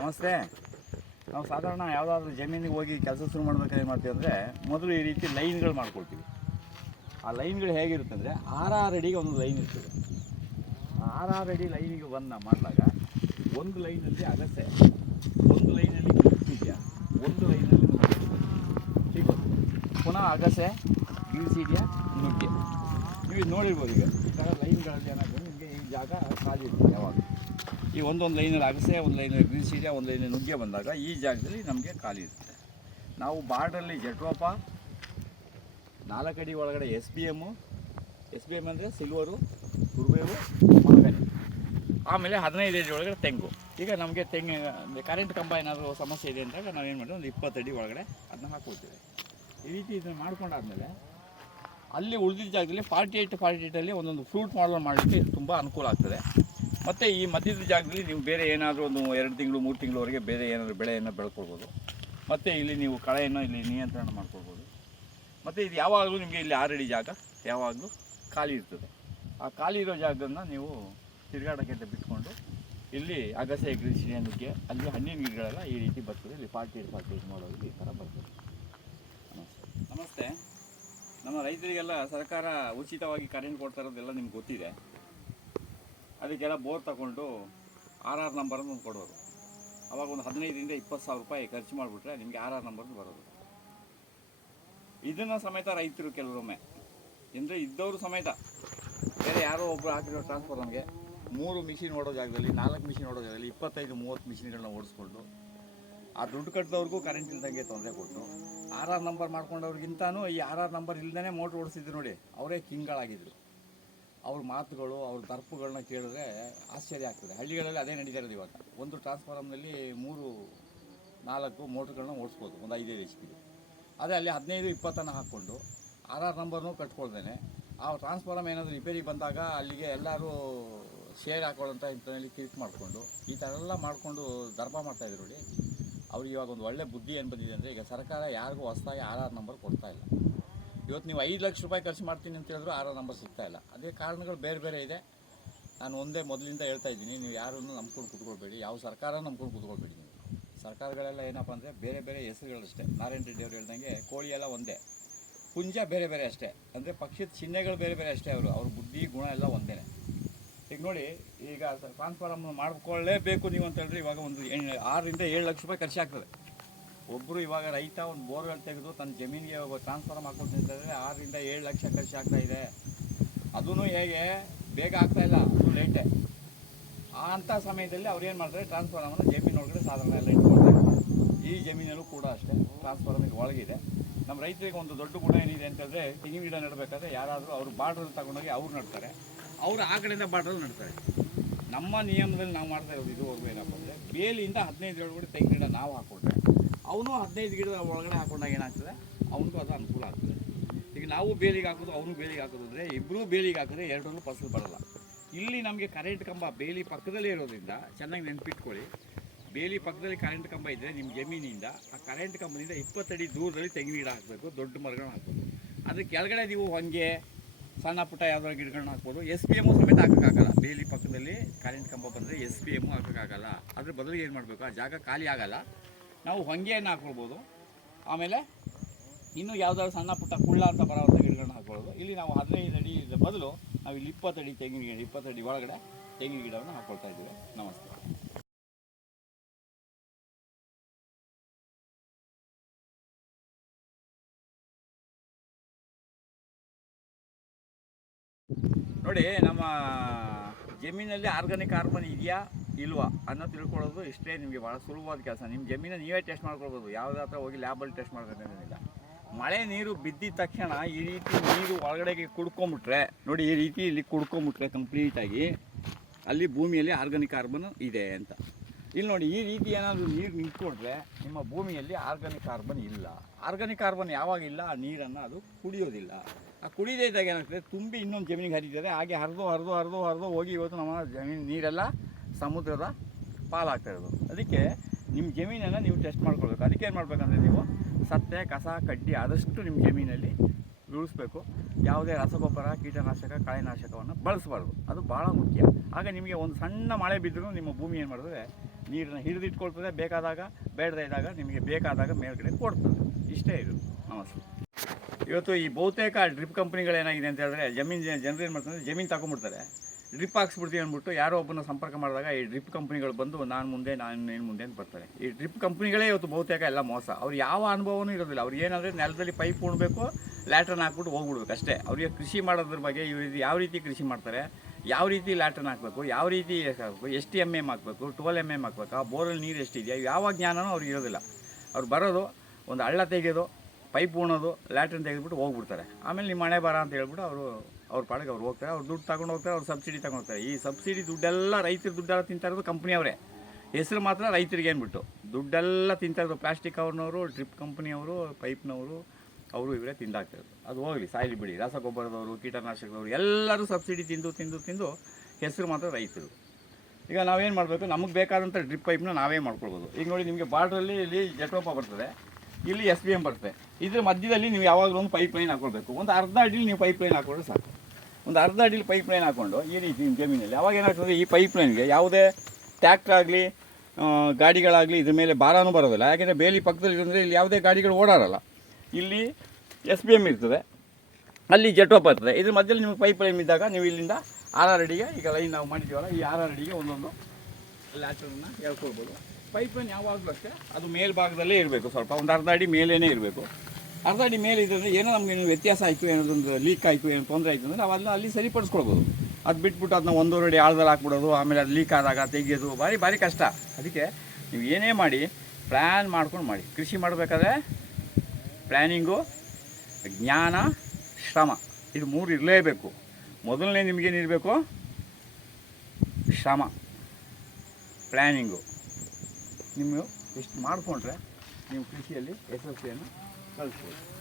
ನಮಸ್ತೆ. ನಾವು ಸಾಧಾರಣ ಯಾವುದಾದ್ರೂ ಜಮೀನಿಗೆ ಹೋಗಿ ಕೆಲಸ ಶುರು ಮಾಡ್ಬೇಕಾದ್ರೆ ಮಾಡ್ತೀವಿ ಅಂದರೆ, ಮೊದಲು ಈ ರೀತಿ ಲೈನ್ಗಳು ಮಾಡ್ಕೊಳ್ತೀವಿ. ಆ ಲೈನ್ಗಳು ಹೇಗಿರುತ್ತೆ ಅಂದರೆ ಆರಾರು ಅಡಿಗೆ ಒಂದು ಲೈನ್ ಇರ್ತದೆ. ಆರಾರು ಅಡಿ ಲೈನಿಗೆ ಬಂದು ಮಾಡಿದಾಗ, ಒಂದು ಲೈನಲ್ಲಿ ಅಗಸೆ, ಒಂದು ಲೈನಲ್ಲಿ ಇದೆಯಾ ಒಂದು ಲೈನಲ್ಲಿ ಹೀಗೆ ಪುನಃ ಅಗಸೆ ಇದೆಯಾ ನುಗ್ಗೆ. ನೀವು ನೋಡಿರ್ಬೋದು ಈಗ. ಈ ಥರ ಲೈನ್ಗಳಲ್ಲಿ ಏನಾಗ್ತದೆ, ನಿಮಗೆ ಈ ಜಾಗ ಖಾಲಿ ಇರ್ತದೆ ಯಾವಾಗ ಈ ಒಂದೊಂದು ಲೈನಲ್ಲಿ ಅಗಸೆ, ಒಂದು ಲೈನಲ್ಲಿ ಗ್ರೀಸಿಡಿಯಾ ಒಂದು ಲೈನಲ್ಲಿ ನುಗ್ಗೆ ಬಂದಾಗ ಈ ಜಾಗದಲ್ಲಿ ನಮಗೆ ಖಾಲಿ ಇರುತ್ತೆ. ನಾವು ಬಾರ್ಡ್ರಲ್ಲಿ ಜಟ್ರೋಪ ನಾಲ್ಕಡಿ ಒಳಗಡೆ S B M S B M ಅಂದರೆ ಸಿಲ್ವರು ಕುರುಬೇವು ಮಹಗನಿ ಆಮೇಲೆ ಹದಿನೈದು ಅಡಿ ಒಳಗಡೆ ತೆಂಗು. ಈಗ ನಮಗೆ ತೆಂಗು ಕರೆಂಟ್ ಕಂಬ ಏನಾದರೂ ಸಮಸ್ಯೆ ಇದೆ ಅಂದಾಗ ನಾವೇನು ಮಾಡ್ತೀವಿ, ಒಂದು ಇಪ್ಪತ್ತಡಿ ಒಳಗಡೆ ಅದನ್ನ ಹಾಕ್ಕೊಳ್ತೀವಿ ಈ ರೀತಿ ಇದನ್ನು ಮಾಡ್ಕೊಂಡಾದ್ಮೇಲೆ ಅಲ್ಲಿ ಉಳಿದಿದ್ದ ಜಾಗದಲ್ಲಿ ಫಾರ್ಟಿ ಏಯ್ಟ್ ಫಾರ್ಟಿ ಏಯ್ಟಲ್ಲಿ ಒಂದೊಂದು ಫ್ರೂಟ್ ಮಾಡಲ್ ಮಾಡಲಿಕ್ಕೆ ತುಂಬ ಅನುಕೂಲ ಆಗ್ತದೆ. ಮತ್ತು ಈ ಮಧ್ಯದ ಜಾಗದಲ್ಲಿ ನೀವು ಬೇರೆ ಏನಾದರೂ ಒಂದು ಎರಡು ತಿಂಗಳು, ಮೂರು ತಿಂಗಳವರೆಗೆ ಬೇರೆ ಏನಾದರೂ ಬೆಳೆಯನ್ನು ಬೆಳ್ಕೊಳ್ಬೋದು. ಮತ್ತು ಇಲ್ಲಿ ನೀವು ಕಳೆಯನ್ನು ಇಲ್ಲಿ ನಿಯಂತ್ರಣ ಮಾಡ್ಕೊಳ್ಬೋದು. ಮತ್ತು ಇದು ಯಾವಾಗಲೂ ನಿಮಗೆ ಇಲ್ಲಿ ಆರಡಿ ಜಾಗ, ಯಾವಾಗಲೂ ಖಾಲಿ ಇರ್ತದೆ. ಆ ಖಾಲಿ ಇರೋ ಜಾಗವನ್ನು ನೀವು ತಿರುಗಾಡೋಕ್ಕೆ ಅಂತ ಬಿಟ್ಕೊಂಡು ಇಲ್ಲಿ ಅಗಸೆ ನುಗ್ಗೆ ಅಲ್ಲಿ ಹಣ್ಣಿನ ಗಿಡಗಳೆಲ್ಲ ಈ ರೀತಿ ಬರ್ತದೆ. ಇಲ್ಲಿ ಪಾರ್ಟಿ ಪಾರ್ಟಿ ಮಾಡೋದು ಈ ಥರ ಬರ್ತದೆ. ನಮಸ್ತೆ. ನಮಸ್ತೆ. ನಮ್ಮ ರೈತರಿಗೆಲ್ಲ ಸರ್ಕಾರ ಉಚಿತವಾಗಿ ಕರೆಂಟ್ ಕೊಡ್ತಾ ಇರೋದೆಲ್ಲ ನಿಮ್ಗೆ ಗೊತ್ತಿದೆ. ಅದಕ್ಕೆಲ್ಲ ಬೋರ್ ತಗೊಂಡು ಆರ್ ಆರ್ ನಂಬರನ್ನು ಒಂದು ಕೊಡೋರು ಅವಾಗ ಒಂದು ಹದಿನೈದರಿಂದ ಇಪ್ಪತ್ತು ಸಾವಿರ ರೂಪಾಯಿ ಖರ್ಚು ಮಾಡಿಬಿಟ್ರೆ ನಿಮಗೆ ಆರ್ ಆರ್ ನಂಬರ್ ಬರೋದು. ಇದನ್ನು ಸಮೇತ ರೈತರು ಕೆಲವೊಮ್ಮೆ, ಅಂದರೆ ಇದ್ದವರು ಸಮೇತ. ಬೇರೆ ಯಾರೋ ಒಬ್ಬರು ಹಾಕಿರೋ ಟ್ರಾನ್ಸ್ಫಾರ್ಮರ್ಗೆ ಮೂರು ಮಿಷಿನ್ ಓಡೋ ಜಾಗದಲ್ಲಿ, ನಾಲ್ಕು ಮಿಷಿನ್ ಓಡೋ ಜಾಗದಲ್ಲಿ ಇಪ್ಪತ್ತೈದು, ಮೂವತ್ತು ಮಿಷಿನ್ಗಳನ್ನ ಓಡಿಸ್ಕೊಂಡು ಆ ದುಡ್ಡು ಕಟ್ಟಿದವ್ರಿಗೂ ಕರೆಂಟ್ ಇಲ್ದಂಗೆ ತೊಂದರೆ ಕೊಟ್ಟು ಆರ್ ಆರ್ ನಂಬರ್ ಮಾಡ್ಕೊಂಡವ್ರಿಗಿಂತಾನು ಈ ಆರ್ ಆರ್ ನಂಬರ್ ಇಲ್ದೇ ಮೋಟ್ರ್ ಓಡಿಸಿದ್ರು ನೋಡಿ, ಅವರೇ ಕಿಂಗ್ಗಳಾಗಿದ್ರು ಅವ್ರ ಮಾತುಗಳು, ಅವ್ರ ದರ್ಪಗಳನ್ನ ಕೇಳಿದ್ರೆ ಆಶ್ಚರ್ಯ ಆಗ್ತದೆ. ಹಳ್ಳಿಗಳಲ್ಲಿ ಅದೇ ನಡೀತಾ ಇರೋದು ಇವಾಗ. ಒಂದು ಟ್ರಾನ್ಸ್ಫಾರಮ್ನಲ್ಲಿ ಮೂರು, ನಾಲ್ಕು ಮೋಟ್ರ್ಗಳನ್ನ ಓಡಿಸ್ಬೋದು, ಒಂದು ಐದೈದು ಎಚ್ ಪಿಗೆ ಅದೇ ಅಲ್ಲಿ ಹದಿನೈದು, ಇಪ್ಪತ್ತನ್ನು ಹಾಕ್ಕೊಂಡು ಆರ್ ಆರ್ ನಂಬರ್ನೂ ಕಟ್ಕೊಳ್ದೇನೆ ಆ ಟ್ರಾನ್ಸ್ಫಾರಮ್ ಏನಾದರೂ ರಿಪೇರಿ ಬಂದಾಗ ಅಲ್ಲಿಗೆ ಎಲ್ಲರೂ ಶೇರ್ ಹಾಕೊಳ್ಳೋಂಥ ಇಂಥಲ್ಲಿ ಕ್ಲಿಕ್ ಮಾಡಿಕೊಂಡು, ಈ ಥರ ಎಲ್ಲ ಮಾಡಿಕೊಂಡು ದರ್ಪ ಮಾಡ್ತಾಯಿದ್ರು ನೋಡಿ. ಅವ್ರಿಗೆ ಇವಾಗ ಒಂದು ಒಳ್ಳೆ ಬುದ್ಧಿ ಏನು ಬಂದಿದೆ ಅಂದರೆ ಈಗ ಸರ್ಕಾರ ಯಾರಿಗೂ ಹೊಸದಾಗಿ ಆರ್ ಆರ್ ನಂಬರ್ ಕೊಡ್ತಾ ಇಲ್ಲ. ಇವತ್ತು ನೀವು ಐದು ಲಕ್ಷ ರೂಪಾಯಿ ಖರ್ಚು ಮಾಡ್ತೀನಿ ಅಂತ ಹೇಳಿದ್ರು ಆರೋ ನಂಬರ್ ಸಿಗ್ತಾ ಇಲ್ಲ. ಅದೇ ಕಾರಣಗಳು ಬೇರೆ ಬೇರೆ ಇದೆ. ನಾನು ಒಂದೇ ಮೊದಲಿಂದ ಹೇಳ್ತಾ ಇದ್ದೀನಿ, ನೀವು ಯಾರನ್ನು ನಂಬ್ಕೊಂಡು ಕೂತ್ಕೊಳ್ಬೇಡಿ, ಯಾವ ಸರ್ಕಾರ ನಂಬ್ಕೊಂಡು ಕೂತ್ಕೊಳ್ಬೇಡಿ ನೀವು. ಸರ್ಕಾರಗಳೆಲ್ಲ ಏನಪ್ಪ ಅಂದರೆ ಬೇರೆ ಬೇರೆ ಹೆಸರುಗಳಷ್ಟೇ. ನಾರಾಯಣ ರೆಡ್ಡಿ ಅವರು ಹೇಳ್ದಂಗೆ ಕೋಳಿ ಎಲ್ಲ ಒಂದೇ. ಪುಂಜ ಬೇರೆ ಬೇರೆ ಅಷ್ಟೇ. ಅಂದರೆ ಪಕ್ಷದ ಚಿಹ್ನೆಗಳು ಬೇರೆ ಬೇರೆ ಅಷ್ಟೇ ಅವರು. ಅವ್ರ ಬುದ್ಧಿ, ಗುಣ ಎಲ್ಲ ಒಂದೇ ಈಗ ನೋಡಿ, ಈಗ ಟ್ರಾನ್ಸ್ಫಾರಮ್ ಮಾಡ್ಕೊಳ್ಳೇಬೇಕು ನೀವು ಅಂತ ಹೇಳಿದ್ರೆ ಇವಾಗ ಒಂದು ಆರರಿಂದ ಏಳು ಲಕ್ಷ ರೂಪಾಯಿ ಖರ್ಚಾಗ್ತದೆ ಒಬ್ಬರು ಇವಾಗ ರೈತ ಒಂದು ಬೋರ್ವೆಲ್ ತೆಗೆದು ತನ್ನ ಜಮೀನಿಗೆ ಟ್ರಾನ್ಸ್ಫರ್ ಅಂತಂದರೆ ಆರರಿಂದ ಏಳು ಲಕ್ಷ ಖರ್ಚಾಗ್ತಾ ಇದೆ. ಅದೂ ಹೇಗೆ? ಬೇಗ ಆಗ್ತಾ ಇಲ್ಲ, ಅದು ಲೇಟೇ ಅಂಥ ಸಮಯದಲ್ಲಿ ಅವ್ರು ಏನು ಮಾಡ್ತಾರೆ? ಟ್ರಾನ್ಸ್ಫಾರ್ಮನ್ನು ಜಮೀನು ಒಳಗಡೆ ಸಾಧಾರಣ ಎಲ್ಲ ಇಟ್ಕೊಳ್ತಾರೆ. ಈ ಜಮೀನಲ್ಲೂ ಕೂಡ ಅಷ್ಟೇ ಟ್ರಾನ್ಸ್ಫಾರ್ಮ್ ಇದು ಒಳಗಿದೆ. ನಮ್ಮ ರೈತರಿಗೆ ಒಂದು ದೊಡ್ಡ ಗುಣ ಏನಿದೆ ಅಂತಂದರೆ ತೆಂಗಿನ ಗಿಡ ನೆಡಬೇಕಾದ್ರೆ ಯಾರಾದರೂ ಅವರು ಬಾರ್ಡ್ರಲ್ಲಿ ತಗೊಂಡೋಗಿ ಅವ್ರು ನಡ್ತಾರೆ. ಅವರು ಆ ಕಡೆಯಿಂದ ಬಾರ್ಡ್ರಲ್ಲಿ ನಡ್ತಾರೆ. ನಮ್ಮ ನಿಯಮದಲ್ಲಿ ನಾವು ಮಾಡ್ತಾ ಇರೋದು ಇದು ಏನಪ್ಪ ಅಂದರೆ ಬೇಲಿಯಿಂದ ಹದಿನೈದು ಒಳಗಡೆ ತೆಂಗಿನ ಗಿಡ ನಾವು ಹಾಕ್ಕೊಟ್ರೆ. ಅವನು ಹದಿನೈದು ಗಿಡದ ಒಳಗಡೆ ಹಾಕೊಂಡಾಗ ಏನಾಗ್ತದೆ? ಅವನಿಗೂ ಅದು ಅನುಕೂಲ ಆಗ್ತದೆ. ಈಗ ನಾವು ಬೇಲಿಗೆ ಹಾಕೋದು, ಅವನು ಬೇಲಿಗೆ ಹಾಕೋದು ಅಂದರೆ ಇಬ್ಬರೂ ಬೇಲಿಗೆ ಹಾಕಿದ್ರೆ ಎರಡರಲ್ಲೂ ಫಸಲು ಬರಲ್ಲ. ಇಲ್ಲಿ ನಮಗೆ ಕರೆಂಟ್ ಕಂಬ ಬೇಲಿ ಪಕ್ಕದಲ್ಲೇ ಇರೋದ್ರಿಂದ ಚೆನ್ನಾಗಿ ನೆನಪಿಟ್ಕೊಳ್ಳಿ. ಬೇಲಿ ಪಕ್ಕದಲ್ಲಿ ಕರೆಂಟ್ ಕಂಬ ಇದ್ದರೆ ನಿಮ್ಮ ಜಮೀನಿಂದ ಆ ಕರೆಂಟ್ ಕಂಬದಿಂದ ಇಪ್ಪತ್ತಡಿ ದೂರದಲ್ಲಿ ತೆಂಗಿನ ಗಿಡ ಹಾಕಬೇಕು, ದೊಡ್ಡ ಮರಗಳನ್ನ ಹಾಕಬೇಕು. ಅದ್ರ ಕೆಳಗಡೆ ನೀವು ಹಂಗೆ, ಸಣ್ಣ ಪುಟ್ಟ ಯಾವ್ದಾದ್ರು ಗಿಡಗಳನ್ನ ಹಾಕ್ಬೋದು. ಎಸ್ ಪಿ ಎಮ್ಮು ಸಮೇತ ಹಾಕೋಕ್ಕಾಗಲ್ಲ ಬೇಲಿ ಪಕ್ಕದಲ್ಲಿ ಕರೆಂಟ್ ಕಂಬ ಬಂದರೆ ಎಸ್ ಪಿ ಎಮ್ಮು ಹಾಕೋಕ್ಕಾಗಲ್ಲ ಅದ್ರ ಬದಲಿಗೆ ಏನು ಮಾಡಬೇಕು? ಆ ಜಾಗ ಖಾಲಿ ಆಗಲ್ಲ. ನಾವು ಹೊಂಗೆಯನ್ನು ಹಾಕ್ಕೊಳ್ಬೋದು ಆಮೇಲೆ ಇನ್ನೂ ಯಾವ್ದಾದ್ರು ಸಣ್ಣ ಪುಟ್ಟ ಕುಳ್ಳ ಅಂತ ಬರೋವಂಥ ಗಿಡಗಳನ್ನ ಹಾಕ್ಕೊಳ್ಳೋದು ಇಲ್ಲಿ ನಾವು ಹದಿನೈದು ಅಡಿ ಬದಲು ನಾವು ಇಲ್ಲಿ ಇಪ್ಪತ್ತಡಿ ತೆಂಗಿನ ಗಿಡ, ಇಪ್ಪತ್ತಡಿ ಒಳಗಡೆ ತೆಂಗಿನ ಗಿಡವನ್ನು ಹಾಕ್ಕೊಳ್ತಾ ಇದ್ದೀವಿ. ನಮಸ್ತೆ. ನೋಡಿ, ನಮ್ಮ ಜಮೀನಲ್ಲಿ ಆರ್ಗಾನಿಕ್ ಕಾರ್ಬನ್ ಇದೆಯಾ ಇಲ್ವಾ ಅನ್ನೋ ತಿಳ್ಕೊಳ್ಳೋದು ಇಷ್ಟೇ ನಿಮಗೆ ಭಾಳ ಸುಲಭವಾದ ಕೆಲಸ. ನಿಮ್ಮ ಜಮೀನ ನೀವೇ ಟೆಸ್ಟ್ ಮಾಡ್ಕೊಳ್ಬೋದು. ಯಾವುದೇ ಹೋಗಿ ಲ್ಯಾಬಲ್ಲಿ ಟೆಸ್ಟ್ ಮಾಡ್ಬೇಕಂತೇನಿಲ್ಲ ಮಳೆ ನೀರು ಬಿದ್ದಿದ ತಕ್ಷಣ ಈ ರೀತಿ ನೀರು ಒಳಗಡೆಗೆ ಕುಡ್ಕೊಂಬಿಟ್ರೆ, ನೋಡಿ ಈ ರೀತಿ ಇಲ್ಲಿ ಕುಡ್ಕೊಂಬಿಟ್ರೆ ಕಂಪ್ಲೀಟಾಗಿ ಅಲ್ಲಿ ಭೂಮಿಯಲ್ಲಿ ಆರ್ಗಾನಿಕ್ ಕಾರ್ಬನ್ ಇದೆ ಅಂತ. ಇಲ್ಲಿ ನೋಡಿ, ಈ ರೀತಿ ಏನಾದರೂ ನೀರು ನಿಂತ್ಕೊಂಡ್ರೆ ನಿಮ್ಮ ಭೂಮಿಯಲ್ಲಿ ಆರ್ಗಾನಿಕ್ ಕಾರ್ಬನ್ ಇಲ್ಲ. ಆರ್ಗಾನಿಕ್ ಕಾರ್ಬನ್ ಯಾವಾಗ ಇಲ್ಲ? ಆ ನೀರನ್ನು ಅದು ಕುಡಿಯೋದಿಲ್ಲ. ಆ ಕುಡಿದೇ ಇದ್ದಾಗ ಏನಾಗ್ತದೆ? ತುಂಬಿ ಇನ್ನೊಂದು ಜಮೀನಿಗೆ ಹರಿತದೆ. ಹಾಗೆ ಹರಿದು ಹರಿದು ಹರಿದು ಹರಿದು ಹೋಗಿ ಇವತ್ತು ನಮ್ಮ ಜಮೀನು, ನೀರೆಲ್ಲ ಸಮುದ್ರದ ಪಾಲಾಗ್ತಾ ಇರೋದು. ಅದಕ್ಕೆ ನಿಮ್ಮ ಜಮೀನನ್ನು ನೀವು ಟೆಸ್ಟ್ ಮಾಡ್ಕೊಳ್ಬೇಕು. ಅದಕ್ಕೆ ಏನು ಮಾಡಬೇಕಂದ್ರೆ ನೀವು ಸತ್ತೆ, ಕಸ, ಕಡ್ಡಿ ಆದಷ್ಟು ನಿಮ್ಮ ಜಮೀನಲ್ಲಿ ಉಳಿಸ್ಬೇಕು. ಯಾವುದೇ ರಸಗೊಬ್ಬರ, ಕೀಟನಾಶಕ ಕಳೆನಾಶಕವನ್ನು ಬಳಸಬಾರ್ದು. ಅದು ಭಾಳ ಮುಖ್ಯ. ಆಗ ನಿಮಗೆ ಒಂದು ಸಣ್ಣ ಮಳೆ ಬಿದ್ದರೂ ನಿಮ್ಮ ಭೂಮಿ ಏನು ಮಾಡಿದ್ರೆ ನೀರನ್ನ ಹಿಡಿದಿಟ್ಕೊಳ್ತದೆ, ಬೇಕಾದಾಗ, ಬೇಡದೇ ಇದ್ದಾಗ ನಿಮಗೆ ಬೇಕಾದಾಗ ಮೇಲ್ಗಡೆ ಕೊಡ್ತದೆ. ಇಷ್ಟೇ ಇದು. ನಮಸ್ತೆ. ಇವತ್ತು ಈ ಬಹುತೇಕ ಡ್ರಿಪ್ ಕಂಪ್ನಿಗಳೇನಾಗಿದೆ ಅಂತ ಹೇಳಿದ್ರೆ, ಜಮೀನು ಜನರು ಏನು ಮಾಡ್ತಾರೆ ಜಮೀನು ತಗೊಂಡ್ಬಿಡ್ತಾರೆ. ಡ್ರಿಪ್ ಹಾಕ್ಸ್ಬಿಡ್ತೀವಿ ಅಂದ್ಬಿಟ್ಟು ಯಾರೋ ಒಬ್ಬನ ಸಂಪರ್ಕ ಮಾಡಿದಾಗ ಈ ಡ್ರಿಪ್ ಕಂಪ್ನಿಗಳು ಬಂದು, ನಾನು ಮುಂದೆ, ನಾನು ಏನು ಮುಂದೆ ಅಂತ ಬರ್ತಾರೆ. ಈ ಡ್ರಿಪ್ ಕಂಪ್ನಿಗಳೇ ಇವತ್ತು ಬಹುತೇಕ ಎಲ್ಲ ಮೋಸ. ಅವ್ರು ಯಾವ ಅನುಭವನೂ ಇರೋದಿಲ್ಲ. ಅವ್ರು ಏನಂದರೆ ನೆಲದಲ್ಲಿ ಪೈಪ್ ಉಣ್ಬೇಕು, ಲ್ಯಾಟ್ರನ್ ಹಾಕ್ಬಿಟ್ಟು ಹೋಗ್ಬಿಡ್ಬೇಕು ಅಷ್ಟೇ. ಅವರಿಗೆ ಕೃಷಿ ಮಾಡೋದ್ರ ಬಗ್ಗೆ ಇವ್ರು ಯಾವ ರೀತಿ ಕೃಷಿ ಮಾಡ್ತಾರೆ ಯಾವ ರೀತಿ ಲ್ಯಾಟ್ರನ್ ಹಾಕಬೇಕು, ಯಾವ ರೀತಿ ಹಾಕಬೇಕು, ಎಷ್ಟು ಎಂ ಎಂ ಹಾಕಬೇಕು ಟೋಲ್ ಎಂ ಎಂ ಆ ಬೋರಲ್ಲಿ ನೀರು ಎಷ್ಟಿದೆಯಾ, ಯಾವ ಜ್ಞಾನನೂ ಅವ್ರಿಗೆ ಇರೋದಿಲ್ಲ. ಅವ್ರು ಬರೋದು, ಒಂದು ಹಳ್ಳ ತೆಗೆಯೋದು ಪೈಪ್ ಉಣೋದು, ಲ್ಯಾಟ್ರಿನ್ ತೆಗೆದುಬಿಟ್ಟು ಹೋಗ್ಬಿಡ್ತಾರೆ. ಆಮೇಲೆ ನಿಮ್ಮ ಮನೆ ಬರ ಅಂತ ಹೇಳ್ಬಿಟ್ಟು ಅವರು, ಅವ್ರ ಪಾಡಿಗೆ ಅವ್ರು ಹೋಗ್ತಾರೆ. ಅವ್ರು ದುಡ್ಡು ತಗೊಂಡು ಹೋಗ್ತಾರೆ, ಅವ್ರು ಸಬ್ಸಿಡಿ ತಗೊಂಡು ಹೋಗ್ತಾರೆ. ಈ ಸಬ್ಸಿಡಿ ದುಡ್ಡೆಲ್ಲ ರೈತರ ದುಡ್ಡೆಲ್ಲ ತಿಂತಾ ಇರೋದು ಕಂಪ್ನಿಯವರೇ ಹೆಸರು ಮಾತ್ರ ರೈತರಿಗೆ ಏನ್ಬಿಟ್ಟು ದುಡ್ಡೆಲ್ಲ ತಿಂತಾ ಇರೋದು ಪ್ಲಾಸ್ಟಿಕ್ ಅವ್ರನ್ನವರು, ಡ್ರಿಪ್ ಕಂಪ್ನಿಯವರು, ಪೈಪ್ನವರು ಅವರು ಇವರೇ ತಿಂದಾಗ್ತಾರೆ ಅದು ಹೋಗಲಿ, ಸಾಯಿಲಿ ಬಿಡಿ. ರಸಗೊಬ್ಬರದವರು, ಕೀಟನಾಶಕದವರು ಎಲ್ಲರೂ ಸಬ್ಸಿಡಿ ತಿಂದು ತಿಂದು ತಿಂದು ಹೆಸರು ಮಾತ್ರ ರೈತರು. ಈಗ ನಾವೇನು ಮಾಡಬೇಕು? ನಮಗೆ ಬೇಕಾದಂಥ ಡ್ರಿಪ್ ಪೈಪ್ನ ನಾವೇ ಮಾಡ್ಕೊಳ್ಬೋದು. ಈಗ ನೋಡಿ, ನಿಮಗೆ ಬಾರ್ಡ್ರಲ್ಲಿ ಇಲ್ಲಿ ಜಟೋಪ ಬರ್ತದೆ, ಇಲ್ಲಿ ಎಸ್ ಬಿ ಎಂ ಬರ್ತದೆ. ಇದ್ರ ಮಧ್ಯದಲ್ಲಿ ನೀವು ಯಾವಾಗಲೂ ಒಂದು ಪೈಪ್ ಲೈನ್ ಹಾಕೊಳ್ಬೇಕು. ಒಂದು ಅರ್ಧ ಅಡಿಲಿ ನೀವು ಪೈಪ್ ಲೈನ್ ಹಾಕೊಂಡ್ರೆ ಸಾಕು. ಒಂದು ಅರ್ಧ ಅಡಿಲಿ ಪೈಪ್ ಲೈನ್ ಹಾಕ್ಕೊಂಡು ಈ ರೀತಿ ನಿಮ್ಮ ಜಮೀನಲ್ಲಿ, ಅವಾಗ ಏನಾಗ್ತದೆ? ಈ ಪೈಪ್ ಲೈನ್ಗೆ ಯಾವುದೇ ಟ್ಯಾಕ್ಟ್ರ್ ಆಗಲಿ ಗಾಡಿಗಳಾಗಲಿ ಇದ್ರ ಮೇಲೆ ಭಾರನೂ ಬರೋದಿಲ್ಲ. ಯಾಕೆಂದರೆ ಬೇಲಿ ಪಕ್ಕದಲ್ಲಿ ಇಲ್ಲಿ ಯಾವುದೇ ಗಾಡಿಗಳು ಓಡಾಡಲ್ಲ. ಇಲ್ಲಿ ಎಸ್ ಬಿ ಎಂ ಇರ್ತದೆ. ಅಲ್ಲಿ ಜೆಟೋಪ್ ಇರ್ತದೆ. ಇದ್ರ ಮಧ್ಯದಲ್ಲಿ ನಿಮಗೆ ಪೈಪ್ ಲೈನ್ ಇದ್ದಾಗ ನೀವು ಇಲ್ಲಿಂದ ಆರ್ ಆರ್ ಅಡಿಗೆ ಈಗ ಲೈನ್ ನಾವು ಮಾಡಿದ್ದೀವಲ್ಲ, ಈ ಆರ್ ಆರ್ ಅಡಿಗೆ ಒಂದೊಂದು ಲ್ಯಾಟ್ರನ್ನ ಹೇಳ್ಕೊಳ್ಬೋದು ಪೈಪ್ ಲೈನ್ ಯಾವಾಗಲೂ ಅಷ್ಟೇ, ಅದು ಮೇಲ್ಭಾಗದಲ್ಲೇ ಇರಬೇಕು ಸ್ವಲ್ಪ. ಒಂದು ಅರ್ಧ ಅಡಿ ಮೇಲೇ ಇರಬೇಕು. ಅರ್ಧ ಅಡಿ ಮೇಲೆ ಇದ್ದರೆ ಏನೋ ನಮಗೆ ವ್ಯತ್ಯಾಸ ಆಯಿತು ಏನಾದೊಂದು ಲೀಕ್ ಆಯಿತು, ಏನು ತೊಂದರೆ ಆಯಿತು ಅಂದರೆ ನಾವು ಅದನ್ನ ಅಲ್ಲಿ ಸರಿಪಡಿಸ್ಕೊಳ್ಬೋದು. ಅದು ಬಿಟ್ಬಿಟ್ಟು ಅದನ್ನ ಒಂದೂವರೆ ಅಡಿ ಆಳದಲ್ಲಿ ಹಾಕ್ಬಿಡೋದು, ಆಮೇಲೆ ಅದು ಲೀಕ್ ಆದಾಗ ತೆಗೆಯೋದು, ಭಾರಿ ಭಾರಿ ಕಷ್ಟ. ಅದಕ್ಕೆ ನೀವು ಏನೇ ಮಾಡಿ ಪ್ಲ್ಯಾನ್ ಮಾಡ್ಕೊಂಡು ಮಾಡಿ. ಕೃಷಿ ಮಾಡಬೇಕಾದ್ರೆ ಪ್ಲ್ಯಾನಿಂಗು ಜ್ಞಾನ, ಶ್ರಮ. ಇದು ಮೂರು ಇರಲೇಬೇಕು. ಮೊದಲನೇ ನಿಮಗೇನಿರಬೇಕು ಶ್ರಮ. ಪ್ಲ್ಯಾನಿಂಗು ನೀವು ಇಷ್ಟು ಮಾಡಿಕೊಂಡ್ರೆ ನೀವು ಕೃಷಿಯಲ್ಲಿ ಯಶಸ್ವಿಯನ್ನು ಕಲಿಸ್ಬೋದು.